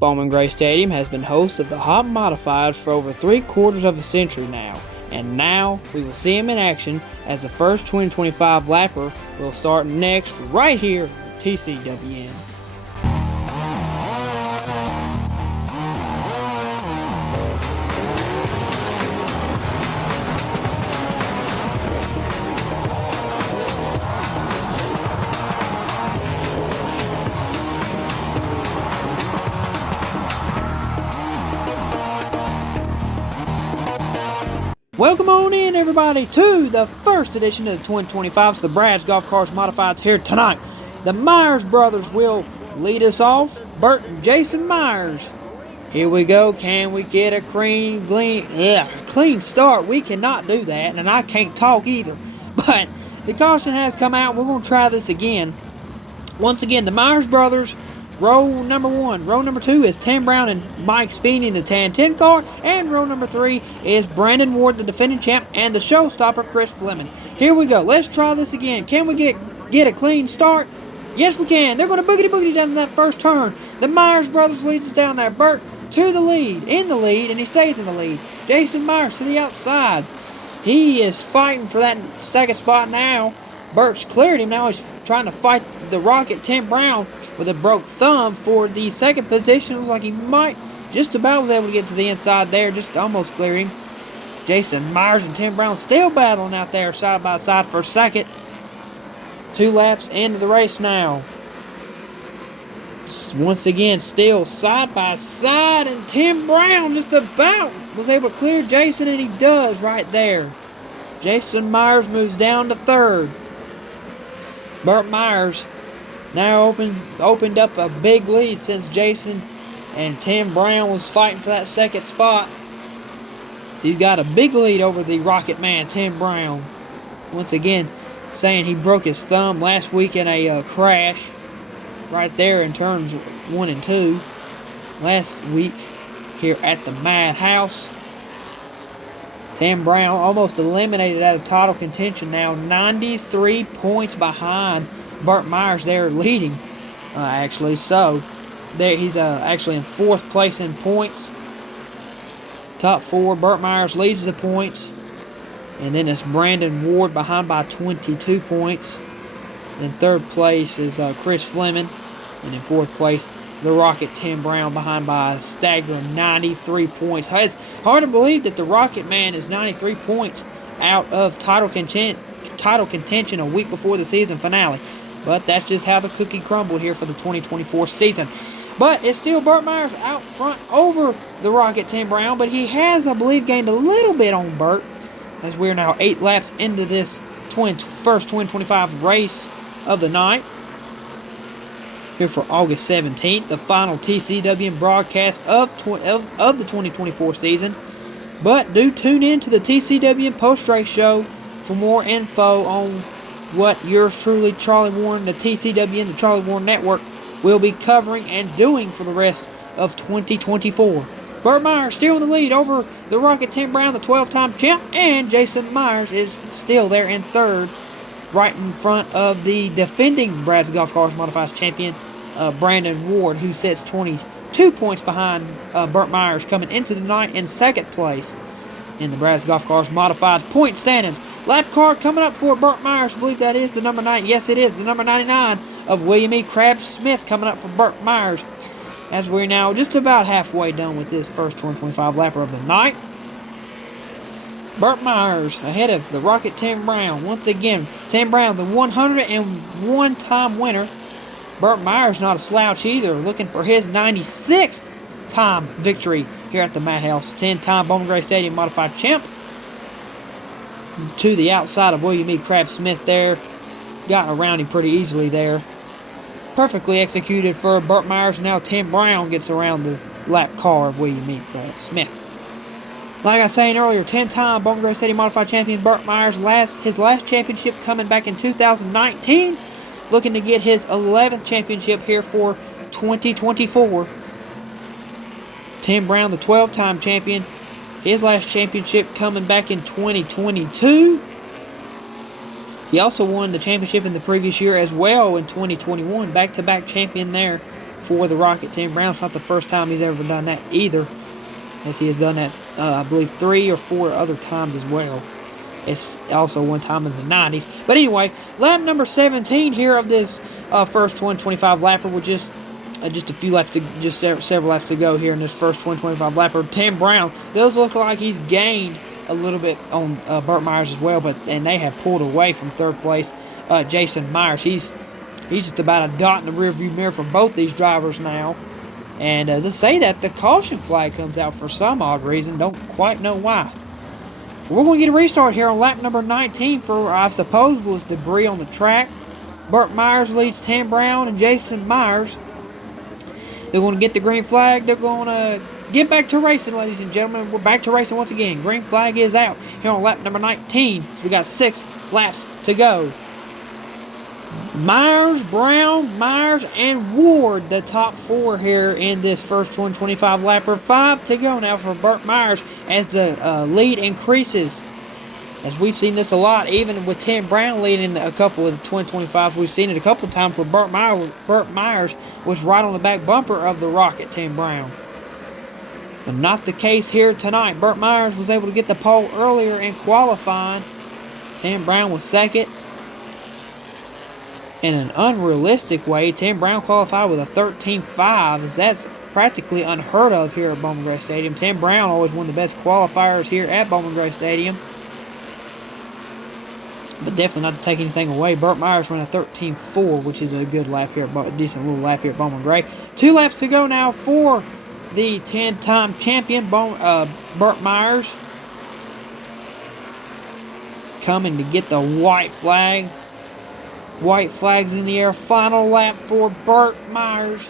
Bowman Gray Stadium has been host of the Hot Modifieds for over 3/4 of a century now, and now we will see him in action as the first 2025 lapper will start next right here on TCWN. Welcome on in, everybody, to the first edition of the 2025's The Brad's Golf Cars Modifieds here tonight. The Myers brothers will lead us off. Bert and Jason Myers. Here we go. Can we get a clean start? We cannot do that, and I can't talk either. But the caution has come out. We're going to try this again. Once again, the Myers brothers. Row number 1. Row number 2 is Tim Brown and Mike Speedy in the Tan 10 car. And row number 3 is Brandon Ward, the defending champ, and the showstopper, Chris Fleming. Here we go. Let's try this again. Can we get a clean start? Yes, we can. They're going to boogity down that first turn. The Myers brothers leads us down there. Bert to the lead, in the lead, and he stays in the lead. Jason Myers to the outside. He is fighting for that second spot now. Bert's cleared him. Now he's trying to fight the Rocket Tim Brown with a broke thumb for the second position. Looks like he might just about was able to get to the inside there, just almost cleared him. Jason Myers and Tim Brown still battling out there side by side for second. 2 laps into the race now. Once again, still side by side, and Tim Brown just about was able to clear Jason, and he does right there. Jason Myers moves down to third. Bert Myers now opened up a big lead since Jason and Tim Brown was fighting for that second spot. He's got a big lead over the Rocket Man, Tim Brown. Once again, saying he broke his thumb last week in a crash right there in turns 1 and 2 last week here at the Madhouse. Tim Brown almost eliminated out of title contention now, 93 points behind Bert Myers there leading, actually. So there he's actually in 4th place in points. Top 4, Bert Myers leads the points. And then it's Brandon Ward behind by 22 points. In 3rd place is Chris Fleming. And in 4th place, the Rocket Tim Brown behind by a staggering 93 points. It's hard to believe that the Rocket Man is 93 points out of title contention a week before the season finale. But that's just how the cookie crumbled here for the 2024 season. But it's still Bert Myers out front over the Rocket Tim Brown. But he has, I believe, gained a little bit on Bert, as we're now 8 laps into this first 2025 race of the night. Here for August 17th, the final TCWN broadcast of the 2024 season. But do tune in to the TCWN post-race show for more info on what yours truly, Charlie Warren, the TCWN, the Charlie Warren Network, will be covering and doing for the rest of 2024. Bert Myers still in the lead over the Rocket Tim Brown, the 12-time champ, and Jason Myers is still there in 3rd, right in front of the defending Brad's Golf Cars Modifieds champion, Brandon Ward, who sits 22 points behind Bert Myers coming into the night in 2nd place in the Brad's Golf Cars Modifieds point standings. Lap car coming up for Bert Myers. I believe that is the number 9. Yes, it is the number 99 of William E. Crabbe Smith coming up for Bert Myers. As we're now just about halfway done with this first 2025 lapper of the night. Bert Myers ahead of the Rocket Tim Brown. Once again, Tim Brown, the 101-time winner. Bert Myers not a slouch either, looking for his 96th time victory here at the Madhouse. 10-time Bowman Gray Stadium Modified champ. To the outside of William E. Crabbe Smith there. Got around him pretty easily there. Perfectly executed for Bert Myers. Now Tim Brown gets around the lap car of William E. Crabbe Smith. Like I was saying earlier, 10-time Bowman Gray Stadium Modified champion Bert Myers. His last championship coming back in 2019. Looking to get his 11th championship here for 2024. Tim Brown, the 12-time champion. His last championship coming back in 2022. He also won the championship in the previous year as well in 2021. Back-to-back champion there for the Rocket. Tim Brown. It's not the first time he's ever done that either, as he has done that, I believe, 3 or 4 other times as well. It's also one time in the 90s. But anyway, lap number 17 here of this first 125 lapper with just a few laps to, several laps to go here in this first 125 lapper. Tim Brown does look like he's gained a little bit on Burt Myers as well, and they have pulled away from third place. Jason Myers, he's just about a dot in the rearview mirror for both these drivers now. And to say that, the caution flag comes out for some odd reason. Don't quite know why. We're going to get a restart here on lap number 19 for, I suppose, was debris on the track. Burt Myers leads Tim Brown and Jason Myers. They're going to get the green flag. They're going to get back to racing, ladies and gentlemen. We're back to racing once again. Green flag is out here on lap number 19. We got 6 laps to go. Myers, Brown, Myers, and Ward, the top 4 here in this first 125 lapper. 5 to go now for Burt Myers as the lead increases. As we've seen this a lot, even with Tim Brown leading a couple of the 2025s, we've seen it a couple of times where Burt Myers was right on the back bumper of the Rocket, Tim Brown. But not the case here tonight. Burt Myers was able to get the pole earlier in qualifying. Tim Brown was second. In an unrealistic way, Tim Brown qualified with a 13.5, as that's practically unheard of here at Bowman Gray Stadium. Tim Brown always one of the best qualifiers here at Bowman Gray Stadium. But definitely not to take anything away. Burt Myers ran a 13.4, which is a good lap here, a decent little lap here at Bowman Gray. 2 laps to go now for the 10-time champion, Burt Myers. Coming to get the white flag. White flags in the air. Final lap for Burt Myers.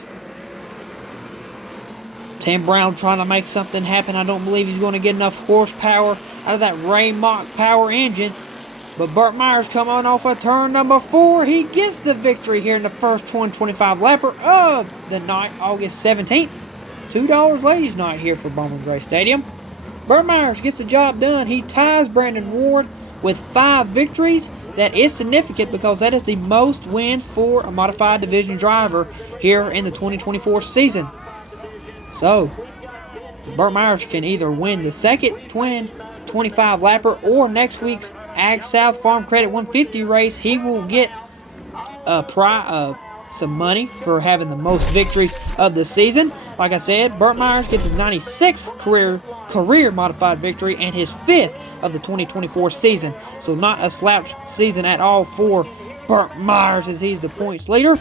Tim Brown trying to make something happen. I don't believe he's going to get enough horsepower out of that Ray Mach power engine. But Burt Myers coming off of turn number 4. He gets the victory here in the first 125 lapper of the night, August 17th. $2 ladies night here for Bowman Gray Stadium. Burt Myers gets the job done. He ties Brandon Ward with 5 victories. That is significant because that is the most wins for a modified division driver here in the 2024 season. So, Burt Myers can either win the second 25 lapper or next week's Ag South Farm Credit 150 race. He will get some money for having the most victories of the season. Like I said, Burt Myers gets his 96th career modified victory and his 5th of the 2024 season. So not a slouch season at all for Burt Myers, as he's the points leader.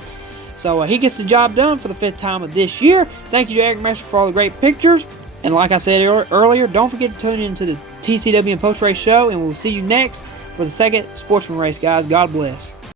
So he gets the job done for the 5th time of this year. Thank you to AgriMaster for all the great pictures. And like I said earlier, don't forget to tune into the TCW and Post Race Show, and we'll see you next for the second Sportsman race, guys. God bless.